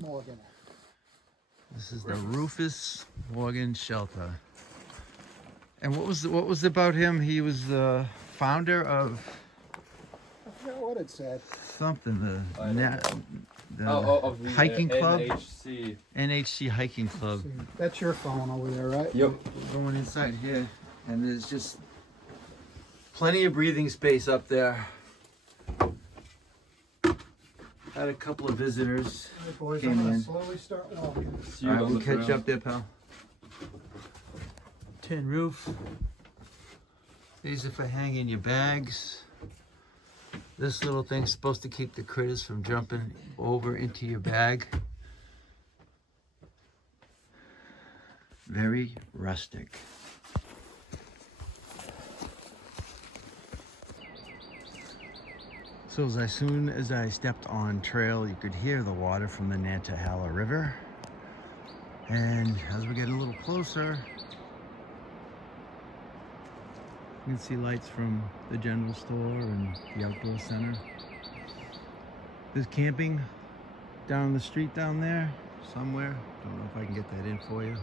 Morgan. This is the Rufus Morgan shelter. And what was about him? He was the founder of I forgot what it said. something. The of the hiking club. NHC. Hiking Club. See, that's your phone over there, right? Yep. We're going inside here, and there's just plenty of breathing space up there. Had a couple of visitors. All right, boys, Came I'm gonna in. slowly start walking. All right, we'll catch up there, pal. Tin roof. These are for hanging your bags. This little thing's supposed to keep the critters from jumping over into your bag. Very rustic. So as soon as I stepped on trail, you could hear the water from the Nantahala River. And as we get a little closer, you can see lights from the general store and the outdoor center. There's camping down the street down there somewhere. Don't know if I can get that in for you.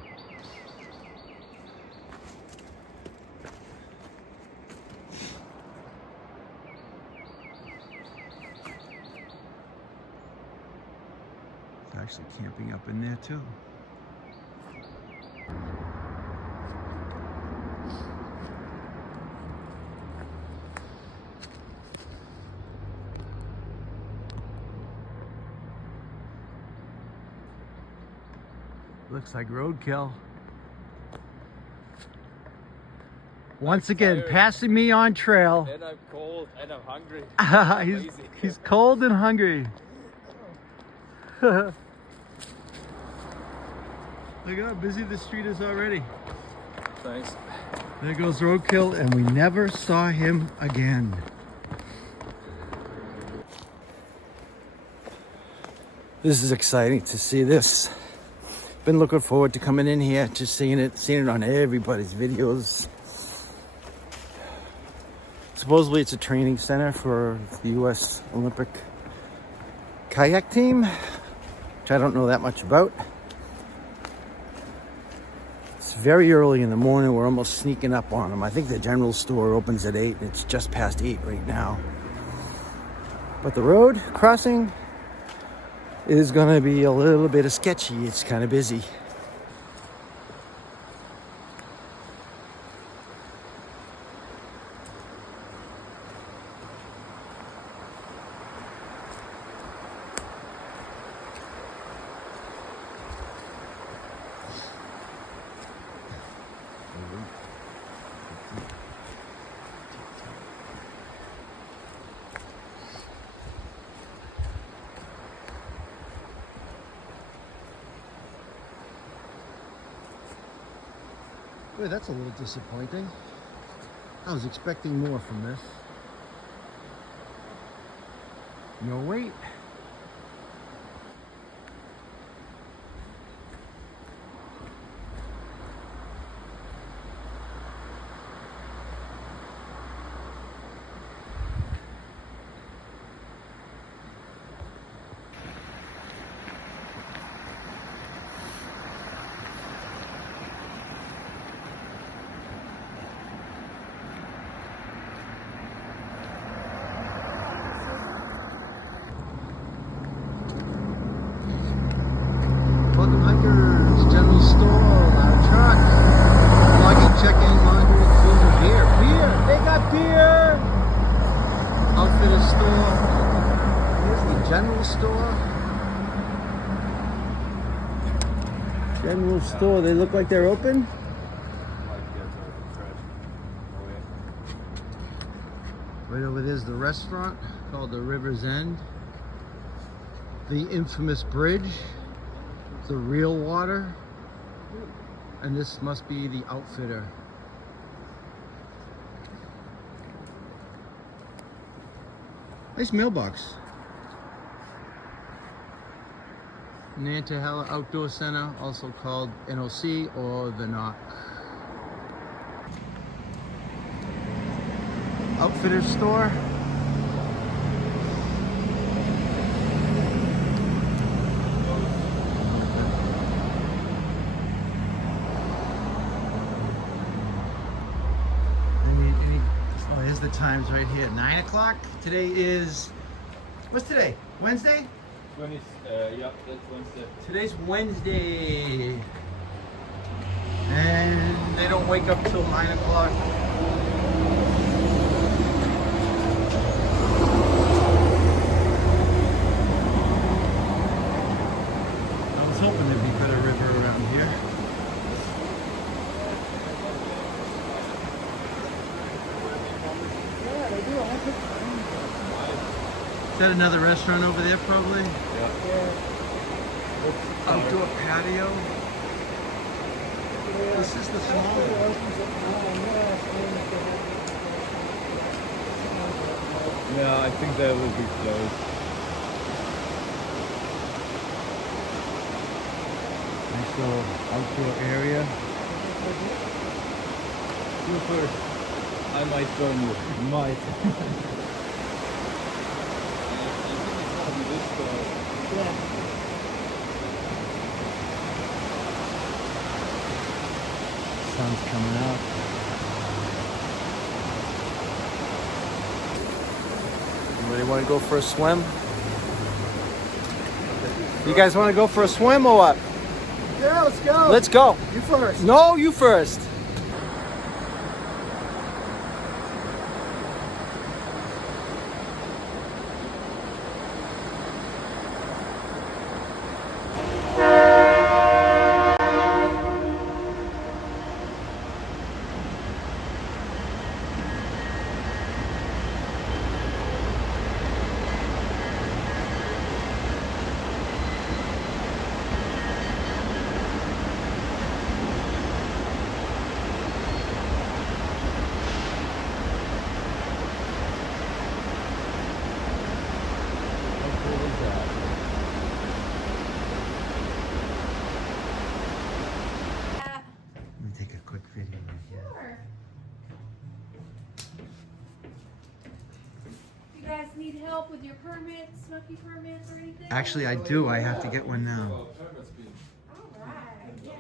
There's actually camping up in there too. Looks like roadkill. Once again, passing me on trail. And I'm cold and I'm hungry. he's cold and hungry. Look how busy the street is already. Thanks. There goes roadkill, and we never saw him again. This is exciting to see this. Been looking forward to coming in here, just seeing it on everybody's videos. Supposedly it's a training center for the U.S. Olympic kayak team, which I don't know that much about. It's very early in the morning. We're almost sneaking up on them. I think the general store opens at 8, and it's just past 8 right now. But the road crossing is going to be a little bit sketchy. It's kind of busy. Boy, that's a little disappointing. I was expecting more from this. No wait. Welcome hikers, general store, loud truck, luggage check-in, laundry, food, beer. Beer! They got beer! Outfitter store. Here's the general store. General store, they look like they're open. Right over there's the restaurant called the River's End. The infamous bridge. The real water, and this must be the outfitter. Nice mailbox. Nantahala Outdoor Center, also called NOC or the Knock. Outfitter store. times right here. 9 o'clock. Today is, what's today? Wednesday? Yeah, that's Wednesday. Today's Wednesday. And they don't wake up till 9 o'clock. I was hoping there'd be better river around here. Yeah, they do. I think. Is that another restaurant over there, probably? Yeah. Outdoor patio. This is the small one. Yeah, I think that will be closed. Nice little outdoor area. Super. I might join you. Might. Yeah. Sun's coming up. Anybody want to go for a swim? You guys want to go for a swim or what? Yeah, let's go. Let's go. You first. No, you first. Let me take a quick video right here. Sure. You guys need help with your permits, smoky permits or anything? Actually, I do. I have to get one now. All right, yeah.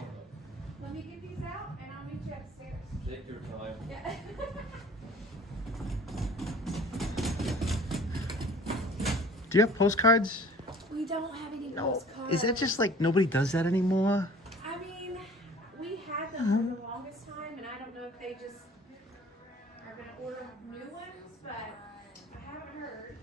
Let me get these out and I'll meet you upstairs. Take your time. Yeah. Do you have postcards? We don't have any postcards. Is that just like nobody does that anymore? I mean, we had them for the longest time and I don't know if they just are gonna order new ones, but I haven't heard.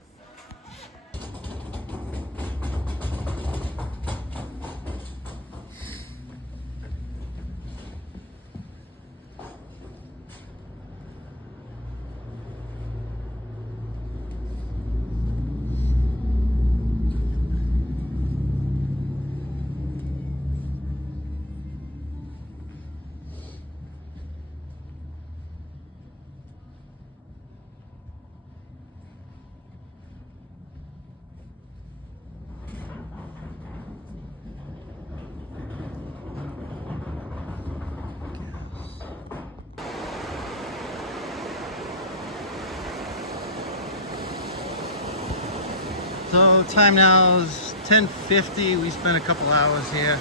So time now is 10:50. We spent a couple hours here.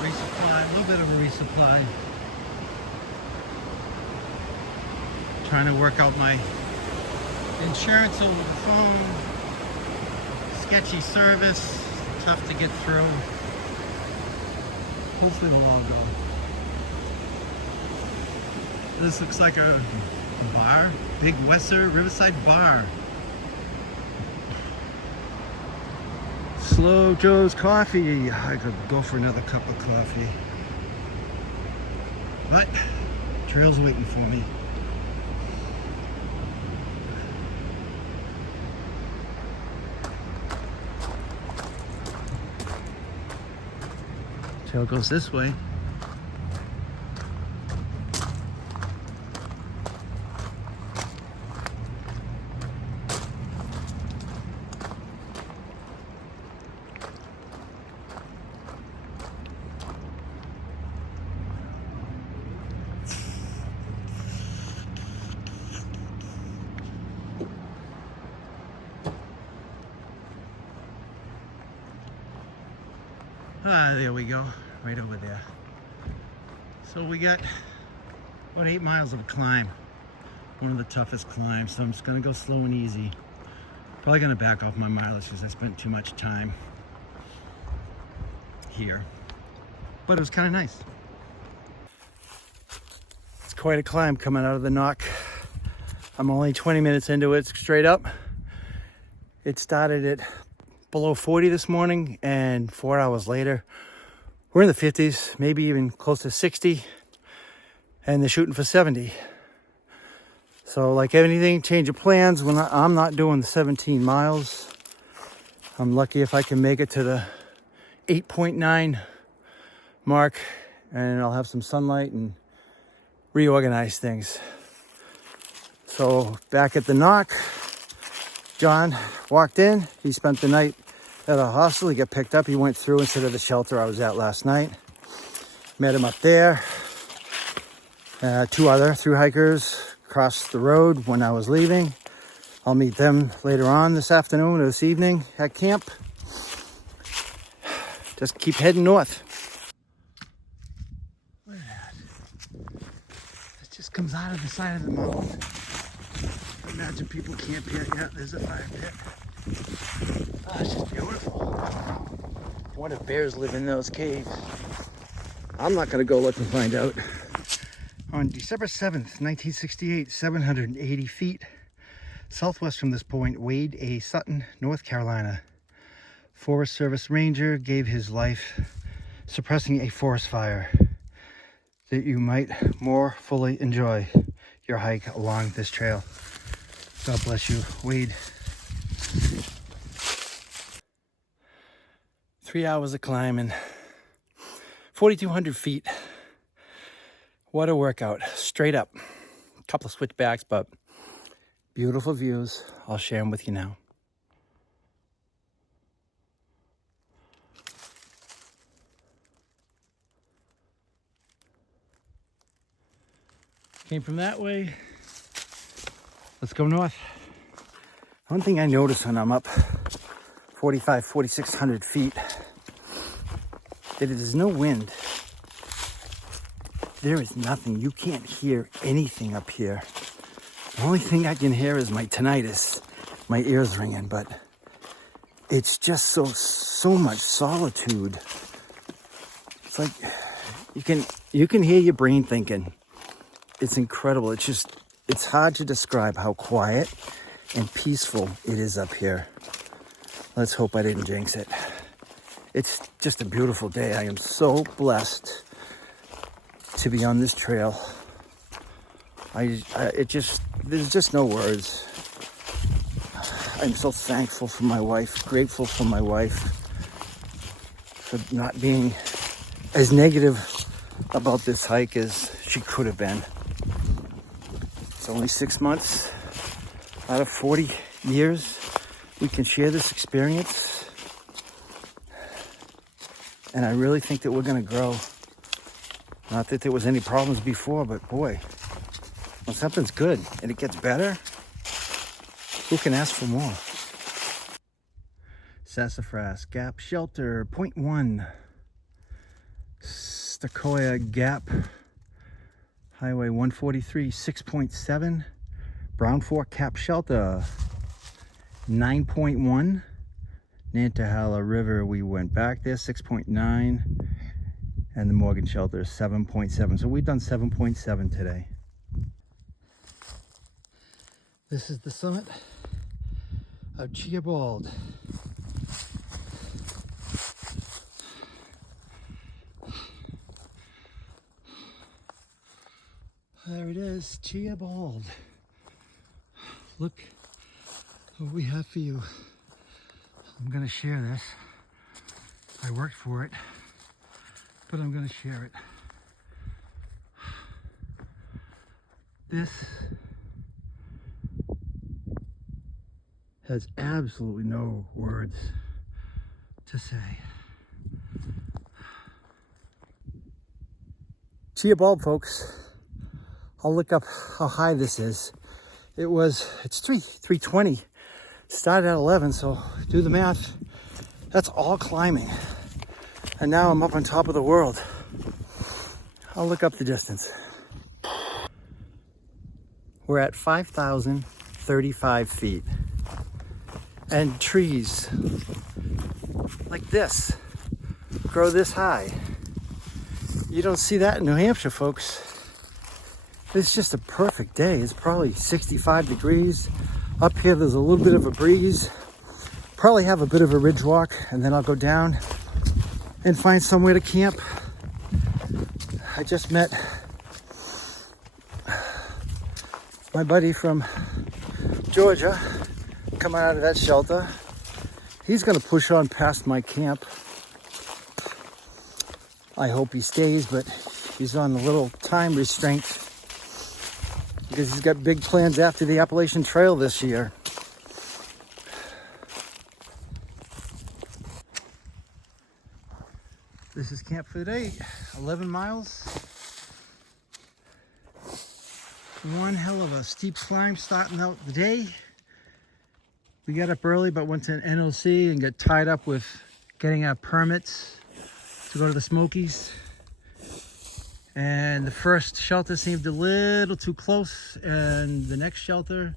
Resupply, a little bit of a resupply. Trying to work out my insurance over the phone. Sketchy service, tough to get through. Hopefully it'll all go. This looks like a bar, Big Wesser Riverside Bar. Slow Joe's Coffee. I could go for another cup of coffee. But trail's waiting for me. Trail goes this way. Ah, there we go, right over there. So we got about 8 miles of climb. one of the toughest climbs, so I'm just gonna go slow and easy. Probably gonna back off my mileage because I spent too much time here. But it was kind of nice. It's quite a climb coming out of the knock. I'm only 20 minutes into it straight up. It started at below 40 this morning, and 4 hours later, we're in the 50s, maybe even close to 60, and they're shooting for 70. So like anything, change of plans. I'm not doing the 17 miles. I'm lucky if I can make it to the 8.9 mark, and I'll have some sunlight and reorganize things. So back at the knock, John walked in. He spent the night at a hostel. He got picked up. He went through instead of the shelter I was at last night. Met him up there. 2 other thru hikers crossed the road when I was leaving. I'll meet them later on this afternoon or this evening at camp. Just keep heading north. Look at that. It just comes out of the side of the mountain. Imagine people camp here. Yeah, there's a fire pit. Oh, it's just beautiful. I wonder if bears live in those caves. I'm not going to go look and find out. On December 7th, 1968, 780 feet southwest from this point, Wade A. Sutton, North Carolina, Forest Service ranger, gave his life suppressing a forest fire that you might more fully enjoy your hike along this trail. God bless you, Wade. 3 hours of climbing, 4,200 feet. What a workout, straight up. A couple of switchbacks, but beautiful views. I'll share them with you now. Came from that way. Let's go north. One thing I notice when I'm up 4,600 feet, that there's no wind. There is nothing. You can't hear anything up here. The only thing I can hear is my tinnitus, my ears ringing, but it's just so much solitude. It's like you can hear your brain thinking. It's incredible. It's hard to describe how quiet and peaceful it is up here. Let's hope I didn't jinx it. It's just a beautiful day. I am so blessed to be on this trail. There's just no words. I'm so thankful for my wife, grateful for my wife for not being as negative about this hike as she could have been. It's only 6 months out of 40 years we can share this experience. And I really think that we're going to grow. Not that there was any problems before, but boy, when something's good and it gets better, who can ask for more? Sassafras Gap Shelter, 0.1. Cheoah Gap, Highway 143, 6.7. Brown Fork Cap Shelter, 9.1. Nantahala River, we went back there, 6.9. And the Morgan Shelter is 7.7. So we've done 7.7 today. This is the summit of Cheoah. There it is, Cheoah. Look what we have for you. I'm gonna share this. I worked for it, but I'm gonna share it. This has absolutely no words to say. Cheoah, folks. I'll look up how high this is. It's 320. Started at 11, so do the math. That's all climbing. And now I'm up on top of the world. I'll look up the distance. We're at 5,035 feet. And trees like this grow this high. You don't see that in New Hampshire, folks. It's just a perfect day. It's probably 65 degrees. Up here, there's a little bit of a breeze. Probably have a bit of a ridge walk, and then I'll go down and find somewhere to camp. I just met my buddy from Georgia coming out of that shelter. He's gonna push on past my camp. I hope he stays, but he's on a little time restraint because he's got big plans after the Appalachian Trail this year. This is camp for today, 11 miles. One hell of a steep climb starting out the day. We got up early, but went to an NOC and got tied up with getting our permits to go to the Smokies. And the first shelter seemed a little too close, and the next shelter,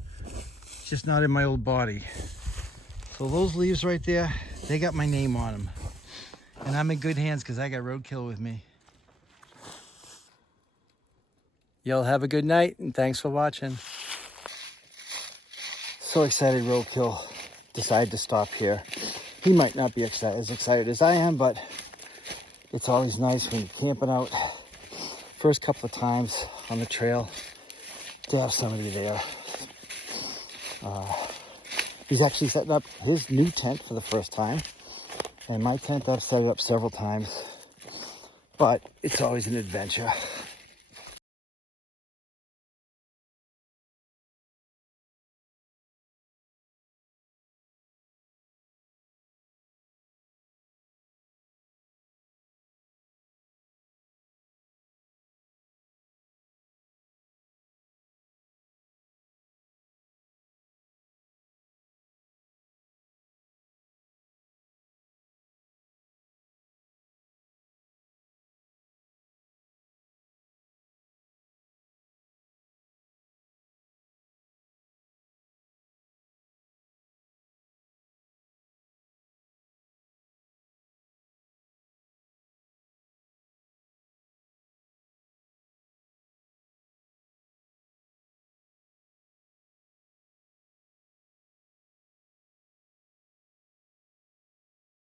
just not in my old body. So those leaves right there, they got my name on them. And I'm in good hands because I got roadkill with me. Y'all have a good night, and thanks for watching. So excited roadkill decided to stop here. He might not be as excited as I am, but it's always nice when you're camping out. First couple of times on the trail to have somebody there. He's actually setting up his new tent for the first time. And my tent I've set it up several times, but it's always an adventure.